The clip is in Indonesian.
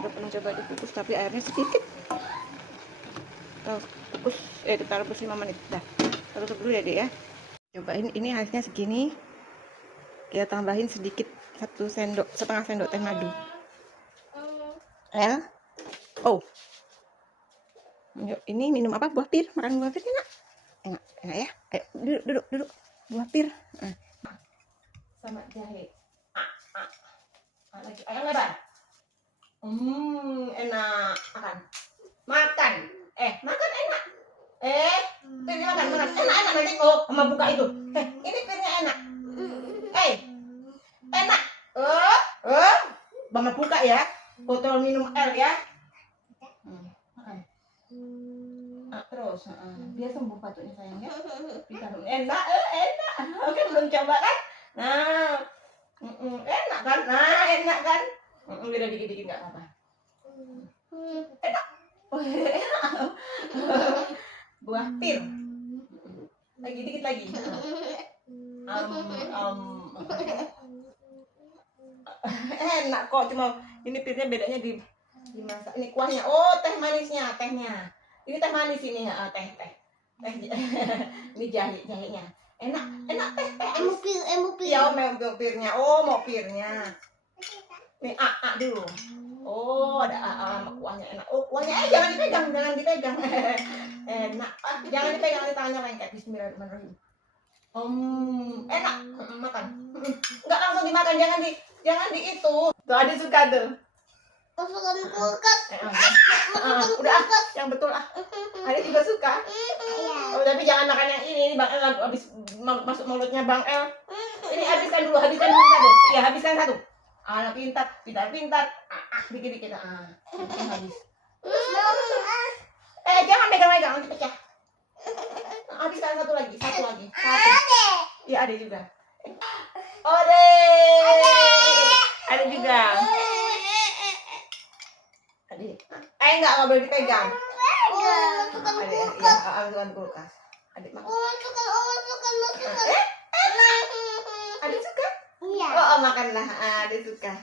Udah pernah coba dikukus tapi airnya sedikit. Kita kukus, kita rebus 5 menit. Dah, kita tutup dulu ya dek ya. Cobain, ini hasilnya segini. Kita tambahin sedikit, 1 setengah sendok teh madu. Oh, ini minum apa? Buah pir. Makan buah pir enak, enak ya. Ayo duduk. Buah pir. Sama jahe. Lagi ayam lebar. Enak. Makan. Makan enak. Pirnya makan. Enak nanti sama buka itu. Ini pirnya enak. Enak. Mama buka ya. Botol minum L ya. Makan. Terus, dia sembuh patutnya sayang ya. Enak. Kan belum coba kan? Nah, enak kan? Enak kan? Udah dikit-dikit nggak apa-apa. Enak. Enak. Buah pir. Lagi dikit lagi. Enak kok, cuma ini pirnya bedanya dimasak. Ini kuahnya. Oh, teh manisnya, tehnya. Ini teh manis ini ya, teh. Ini jahenya. Enak teh. Mau pir. Ya, mau pirnya. Oh, mau pirnya. Nih, dulu. Oh, ada sama kuahnya enak. Oh, kuahnya jangan dipegang. Enak. Jangan dipegang, di tangannya lengket. Bismillahirrahmanirrahim. Enak. Makan. Enggak langsung dimakan, jangan di itu. Tuh, Adik suka tuh. Masukkan kulkas. Udah yang betul Adik juga suka. Oh, tapi jangan makan yang ini Bang El habis masuk mulutnya Bang El. Ini habiskan dulu satu. Iya, habiskan satu. Anak pintar. Dikit-dikit. Habis. Jangan megang, nanti pecah. Habiskan satu lagi. Iya, Adik juga. Adik juga. Adik. Enggak boleh dipegang. Masukkan kulkas. Adik makan. Masukkan. Adik suka? Iya. Makanlah. Adik suka.